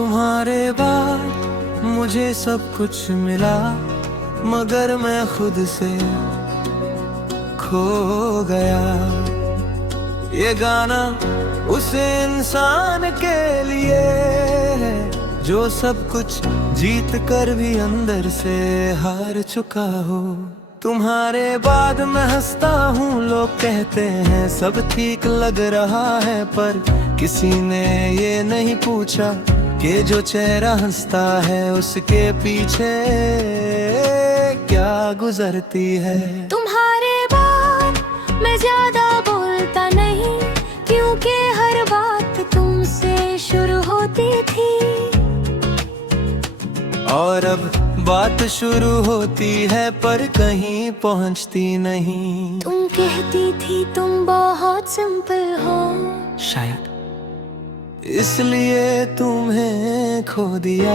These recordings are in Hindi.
तुम्हारे बाद मुझे सब कुछ मिला, मगर मैं खुद से खो गया। ये गाना उस इंसान के लिए है जो सब कुछ जीत कर भी अंदर से हार चुका हो। तुम्हारे बाद मैं हंसता हूँ, लोग कहते हैं सब ठीक लग रहा है, पर किसी ने ये नहीं पूछा कि जो चेहरा हंसता है उसके पीछे क्या गुजरती है। तुम्हारे बाद मैं ज्यादा बोलता नहीं, क्योंकि हर बात तुमसे शुरू होती थी। और अब बात शुरू होती है पर कहीं पहुंचती नहीं। तुम कहती थी तुम बहुत सिंपल हो, शायद इसलिए तुम्हें खो दिया,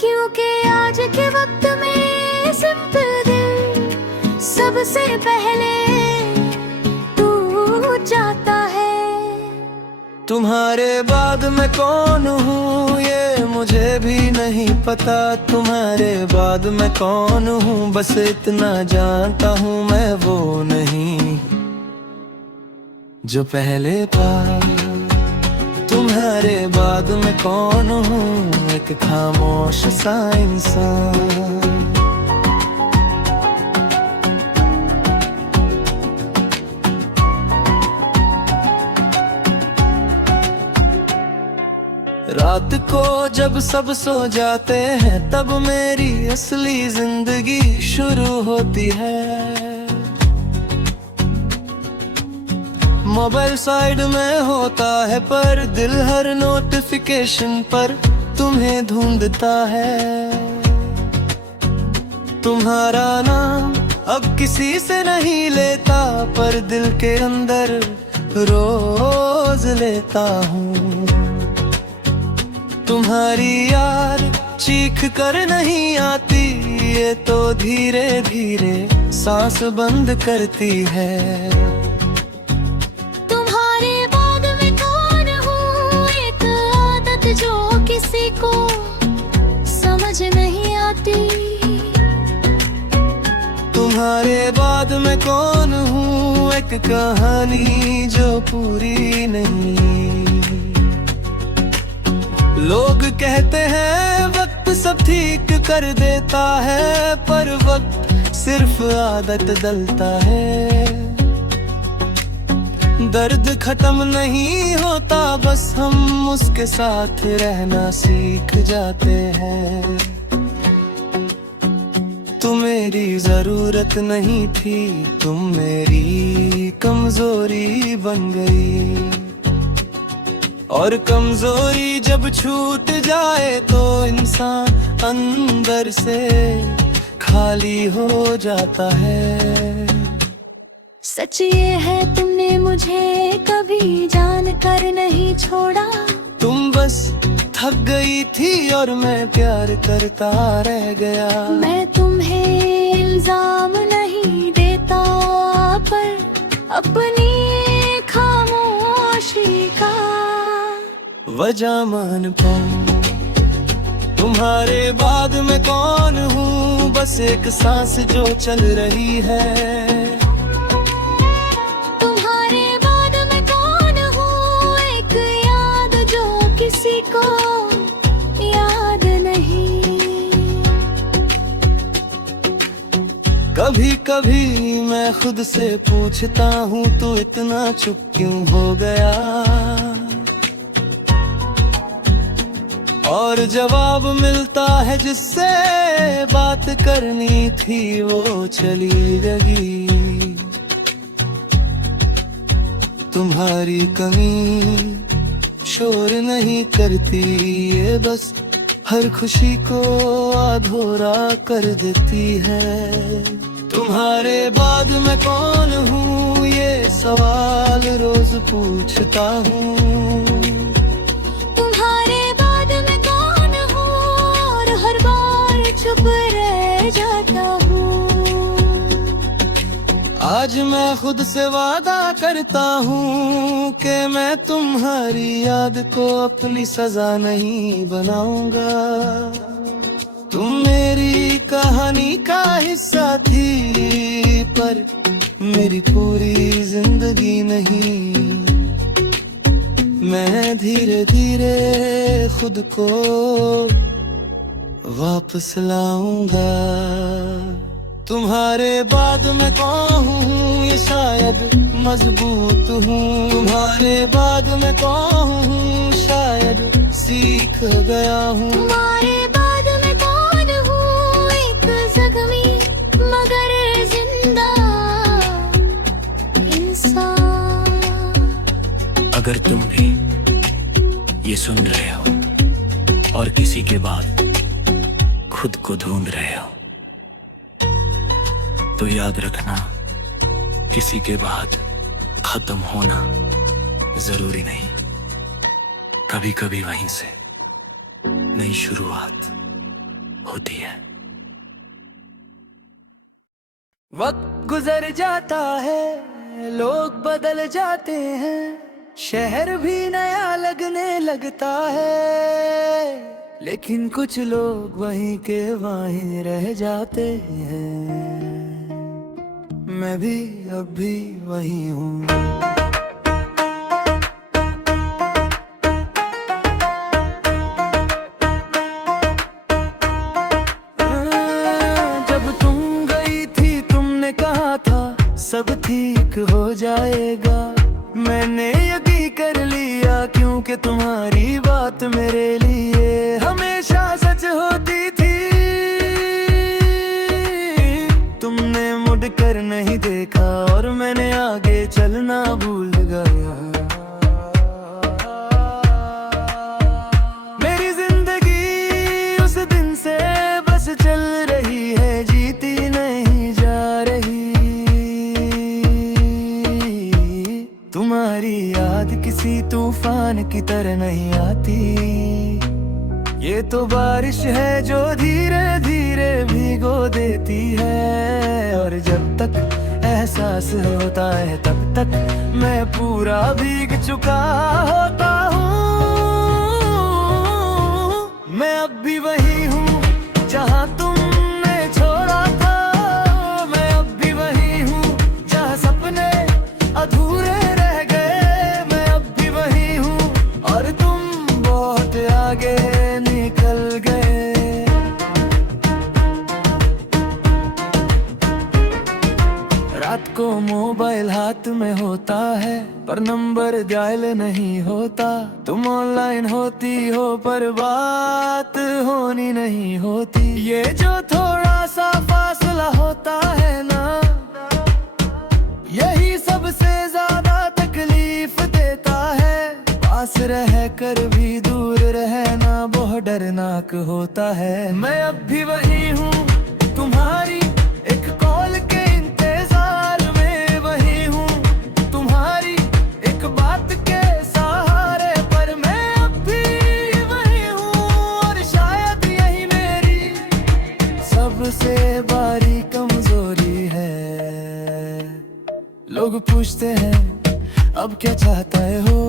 क्योंकि आज के वक्त में सिंपल दिल सबसे पहले टूट जाता है। तुम्हारे बाद मैं कौन हूँ ये मुझे भी नहीं पता, तुम्हारे बाद मैं कौन हूँ बस इतना जानता हूँ, मैं वो नहीं जो पहले बार। तुम्हारे बाद मैं कौन हूँ, एक खामोश सा इंसान। रात को जब सब सो जाते हैं तब मेरी असली जिंदगी शुरू होती है। मोबाइल साइड में होता है पर दिल हर नोटिफिकेशन पर तुम्हें ढूंढता है। तुम्हारा नाम अब किसी से नहीं लेता पर दिल के अंदर रोज लेता हूँ। तुम्हारी यार चीख कर नहीं आती, ये तो धीरे धीरे सांस बंद करती है। तुम्हारे बाद मैं कौन हूँ, एक आदत जो किसी को समझ नहीं आती। तुम्हारे बाद मैं कौन हूँ, एक कहानी जो पूरी नहीं। लोग कहते हैं वक्त सब ठीक कर देता है, पर वक्त सिर्फ आदत डलता है। दर्द खत्म नहीं होता, बस हम उसके साथ रहना सीख जाते हैं। तुम मेरी जरूरत नहीं थी, तुम मेरी कमजोरी बन गई। और कमजोरी जब छूट जाए तो इंसान अंदर से खाली हो जाता है। सच ये है तुमने मुझे कभी जान कर नहीं छोड़ा। तुम बस थक गई थी और मैं प्यार करता रह गया। मैं तुम्हें इल्जाम नहीं देता, पर अपनी खामोशी का वजह मान पाऊं। तुम्हारे बाद मैं कौन हूँ, बस एक सांस जो चल रही है। तुम्हारे बाद मैं कौन हूँ, एक याद जो किसी को याद नहीं। कभी कभी मैं खुद से पूछता हूँ तू इतना चुप क्यों हो गया, और जवाब मिलता है जिससे बात करनी थी वो चली गई। तुम्हारी कमी शोर नहीं करती, ये बस हर खुशी को अधूरा कर देती है। तुम्हारे बाद मैं कौन हूँ ये सवाल रोज पूछता हूँ। चुप रह जाता हूँ। आज मैं खुद से वादा करता हूँ कि मैं तुम्हारी याद को अपनी सजा नहीं बनाऊंगा। तुम मेरी कहानी का हिस्सा थी, पर मेरी पूरी जिंदगी नहीं। मैं धीरे धीरे खुद को वापस लाऊंगा। तुम्हारे बाद मैं कौन हूँ, ये शायद मजबूत हूँ। तुम्हारे बाद मैं कौन हूँ, शायद सीख गया हूँ। तुम्हारे बाद मैं कौन हूँ, एक जख्मी मगर जिंदा इंसान। अगर तुम भी ये सुन रहे हो और किसी के बाद खुद को ढूंढ रहे हो, तो याद रखना, किसी के बाद खत्म होना जरूरी नहीं। कभी कभी वहीं से नई शुरुआत होती है। वक्त गुजर जाता है, लोग बदल जाते हैं, शहर भी नया लगने लगता है। लेकिन कुछ लोग वहीं के वहीं रह जाते हैं। मैं भी अब भी वही हूँ। जब तुम गई थी तुमने कहा था सब ठीक हो जाएगा। मैंने यकीन कर लिया क्योंकि तुम्हारी बात मेरे लिए हमेशा सच होती थी। तुमने मुड़ कर नहीं देखा और मैंने आगे चलना भूल गया। मेरी जिंदगी उस दिन से बस चल रही है, जीती नहीं जा रही। तुम्हारी याद किसी तूफान की तरह नहीं आती। ये तो बारिश है जो धीरे धीरे भिगो देती है। और जब तक एहसास होता है तब तक मैं पूरा भीग चुका होता हूँ। मैं अब भी वही हूँ जहाँ तुमने छोड़ा था। मैं अब भी वही हूँ जहाँ सपने अधूरे रह गए। मैं अब भी वही हूँ और तुम बहुत आगे निकल गए। रात को मोबाइल हाथ में होता है पर नंबर डायल नहीं होता। तुम ऑनलाइन होती हो पर बात होनी नहीं होती। ये जो थोड़ा सा फासला होता है ना, यही सबसे ज्यादा तकलीफ देता है। पास रह कर भी दूर रहना बहुत डरनाक होता है। मैं अब भी वही हूँ तुम्हारी एक कॉल के इंतजार में, वही हूँ तुम्हारी एक बात के सहारे। पर मैं अब भी वही हूँ और शायद यही मेरी सबसे बड़ी कमजोरी है। लोग पूछते हैं अब क्या चाहता है हो,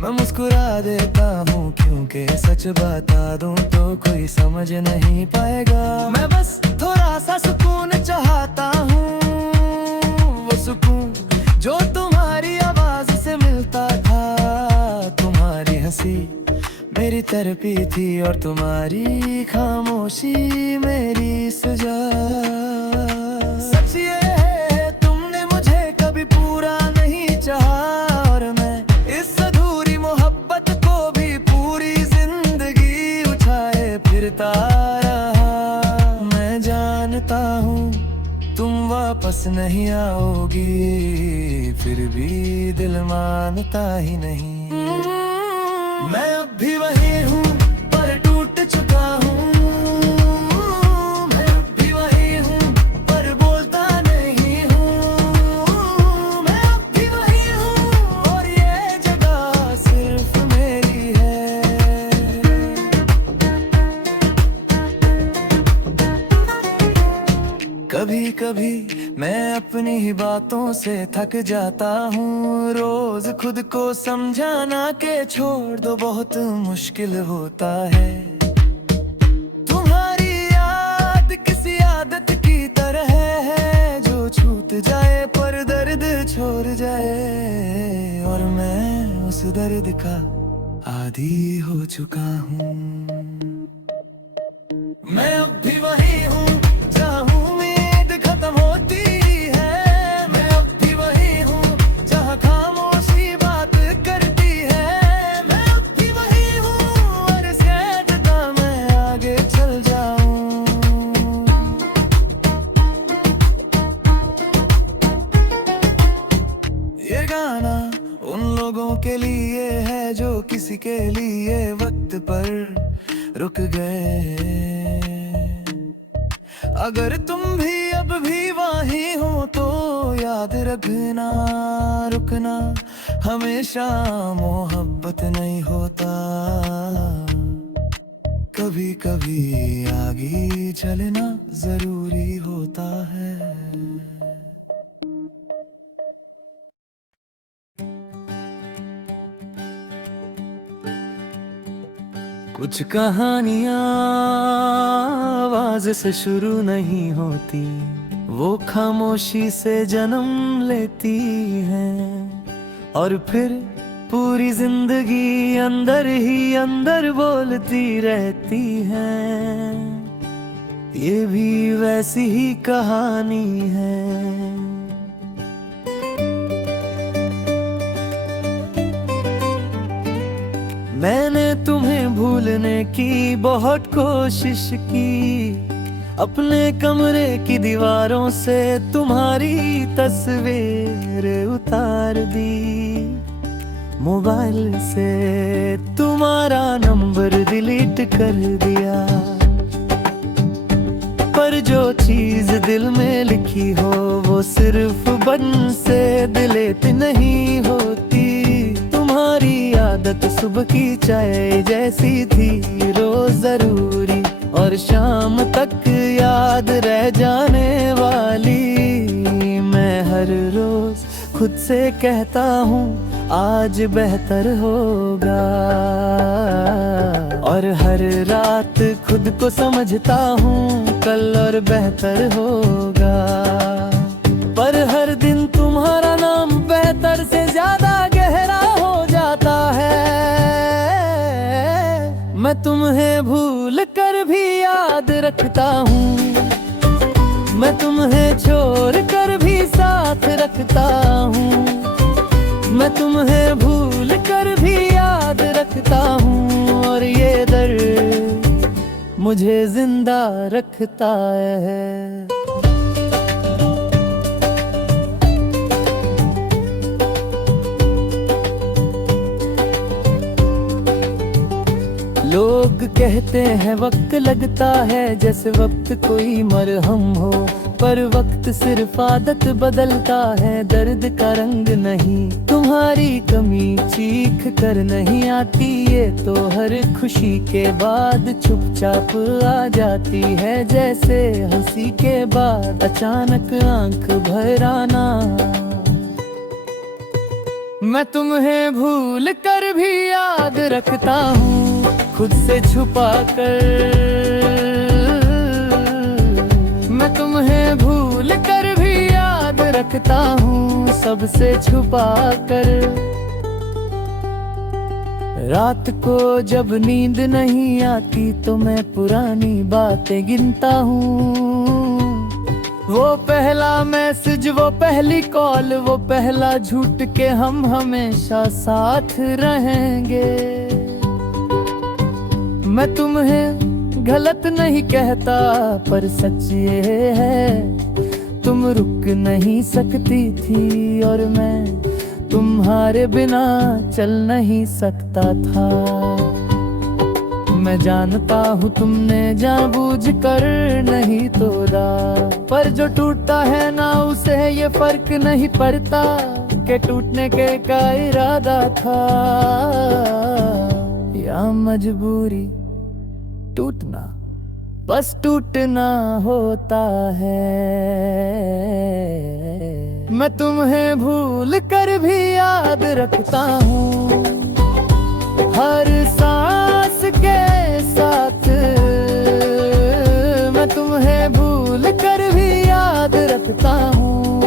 मैं मुस्कुरा देता हूँ क्योंकि सच बता दूँ तो कोई समझ नहीं पाएगा। मैं बस थोड़ा सा सुकून चाहता हूँ, वो सुकून जो तुम्हारी आवाज से मिलता था। तुम्हारी हंसी मेरी थेरेपी थी और तुम्हारी खामोशी मेरी सजा। सच ये है तुमने मुझे कभी पूरा नहीं चाहा और मैं इस अधूरी मोहब्बत को भी पूरी जिंदगी उठाए फिरता रहा। मैं जानता हूँ तुम वापस नहीं आओगी, फिर भी दिल मानता ही नहीं। मैं अब भी वही हूँ पर टूट चुका हूँ। मैं अब भी वही हूँ पर बोलता नहीं हूँ। मैं अब भी वही हूँ और ये जगह सिर्फ मेरी है। कभी कभी मैं अपनी ही बातों से थक जाता हूँ। रोज खुद को समझाना के छोड़ दो बहुत मुश्किल होता है। तुम्हारी याद किसी आदत की तरह है जो छूट जाए पर दर्द छोड़ जाए, और मैं उस दर्द का आदी हो चुका हूँ। मैं अब भी वही हूँ जहाँ उम्मीद खत्म होती है। मैं अब भी वही हूँ जहाँ खामोशी बात करती है। मैं अब भी वही हूँ और कहता मैं आगे चल जाऊँ। ये गाना उन लोगों के लिए है जो किसी के लिए वक्त पर रुक गए। अगर तुम भी अब भी वही हो तो याद रखना, रुकना हमेशा मोहब्बत नहीं होता। कभी कभी आगे चलना जरूरी होता है। कुछ कहानियाँ आवाज से शुरू नहीं होती, वो खामोशी से जन्म लेती हैं और फिर पूरी जिंदगी अंदर ही अंदर बोलती रहती हैं। ये भी वैसी ही कहानी है। मैंने तुम्हें भूलने की बहुत कोशिश की, अपने कमरे की दीवारों से तुम्हारी तस्वीर उतार दी। मोबाइल से तुम्हारा नंबर डिलीट कर दिया, पर जो चीज दिल में लिखी हो वो सिर्फ बन से डिलीट नहीं होती। तुम्हारी आदत सुबह की चाय जैसी थी, रोज जरूरी और शाम तक याद रह जाने वाली। मैं हर रोज खुद से कहता हूँ आज बेहतर होगा, और हर रात खुद को समझता हूँ कल और बेहतर होगा। पर हर दिन तुम्हारा नाम बेहतर से ज्यादा गहरा हो जाता है। मैं तुम्हें भूल कर भी याद रखता हूँ, मैं तुम्हें छोड़ कर भी साथ रखता हूँ। मैं तुम्हें भूल कर भी याद रखता हूँ, और ये दर्द मुझे जिंदा रखता है। लोग कहते हैं वक्त लगता है जैसे वक्त कोई मरहम हो, पर वक्त सिर्फ आदत बदलता है, दर्द का रंग नहीं। तुम्हारी कमी चीख कर नहीं आती, ये तो हर खुशी के बाद चुपचाप आ जाती है, जैसे हंसी के बाद अचानक आंख भर आना। मैं तुम्हें भूल कर भी याद रखता हूँ खुद से छुपा कर। मैं तुम्हें भूल कर भी याद रखता हूँ सबसे छुपा कर। रात को जब नींद नहीं आती तो मैं पुरानी बातें गिनता हूँ, वो पहला मैसेज, वो पहली कॉल, वो पहला झूठ के हम हमेशा साथ रहेंगे। मैं तुम्हें गलत नहीं कहता, पर सच ये है तुम रुक नहीं सकती थी, और मैं तुम्हारे बिना चल नहीं सकता था। मैं जानता हूँ तुमने जानबूझ कर नहीं तोड़ा, पर जो टूटता है ना उसे ये फर्क नहीं पड़ता कि टूटने के का इरादा था या मजबूरी। टूटना बस टूटना होता है। मैं तुम्हें भूल कर भी याद रखता हूँ, हर सांस के साथ। मैं तुम्हें भूल कर भी याद रखता हूँ,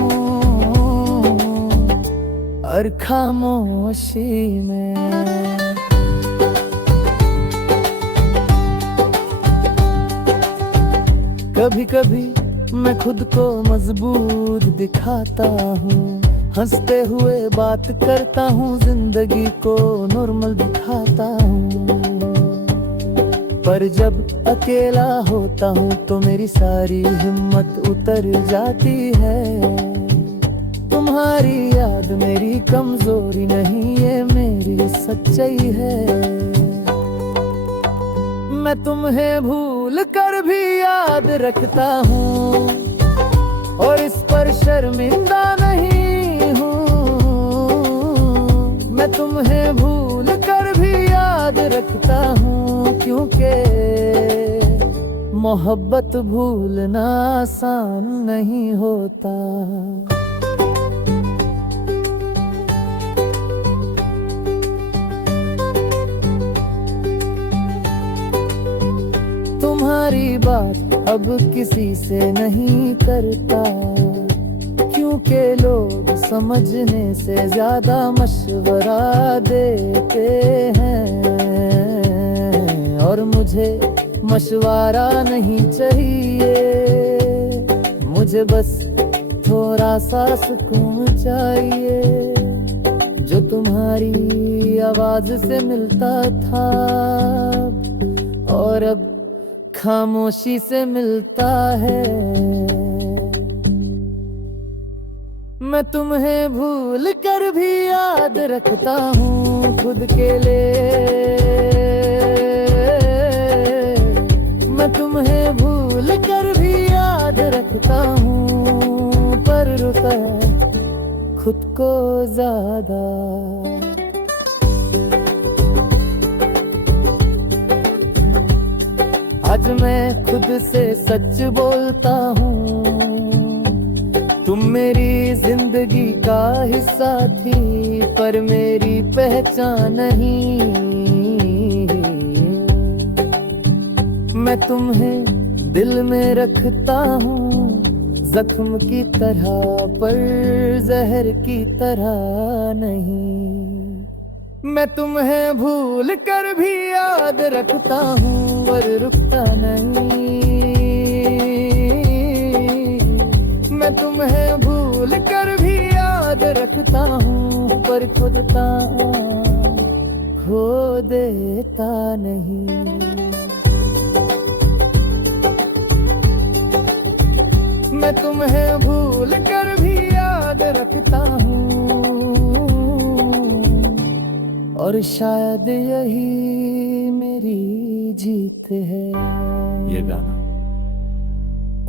और खामोशी में। कभी कभी मैं खुद को मजबूत दिखाता हूँ, हंसते हुए बात करता हूँ, जिंदगी को नॉर्मल दिखाता हूँ। पर जब अकेला होता हूँ तो मेरी सारी हिम्मत उतर जाती है। तुम्हारी याद मेरी कमजोरी नहीं, ये मेरी सच्चाई है। मैं तुम्हें भूल कर भी याद रखता हूँ, और इस पर शर्मिंदा नहीं हूँ। मैं तुम्हें भूल कर भी याद रखता हूँ, क्योंकि मोहब्बत भूलना आसान नहीं होता। तुम्हारी बात अब किसी से नहीं करता, क्योंकि लोग समझने से ज्यादा मशवरा देते हैं। और मुझे मशवरा नहीं चाहिए, मुझे बस थोड़ा सा सुकून चाहिए, जो तुम्हारी आवाज से मिलता था और अब खामोशी से मिलता है। मैं तुम्हें भूल कर भी याद रखता हूँ खुद के लिए। मैं तुम्हें भूल कर भी याद रखता हूँ, पर रुका खुद को ज्यादा। आज मैं खुद से सच बोलता हूँ, तुम मेरी जिंदगी का हिस्सा थी, पर मेरी पहचान नहीं। मैं तुम्हें दिल में रखता हूँ, जख्म की तरह, पर जहर की तरह नहीं। मैं तुम्हें भूल कर भी याद रखता हूँ, पर रुकता नहीं। मैं तुम्हें भूल कर भी याद रखता हूँ, पर खुद का खो देता नहीं। मैं तुम्हें भूल कर भी याद रखता हूँ, और शायद यही मेरी जीत है। ये गाना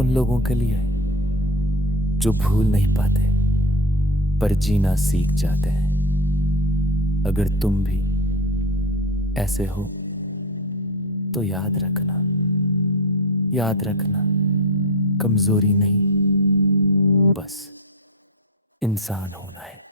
उन लोगों के लिए है जो भूल नहीं पाते पर जीना सीख जाते हैं। अगर तुम भी ऐसे हो तो याद रखना, याद रखना कमजोरी नहीं, बस इंसान होना है।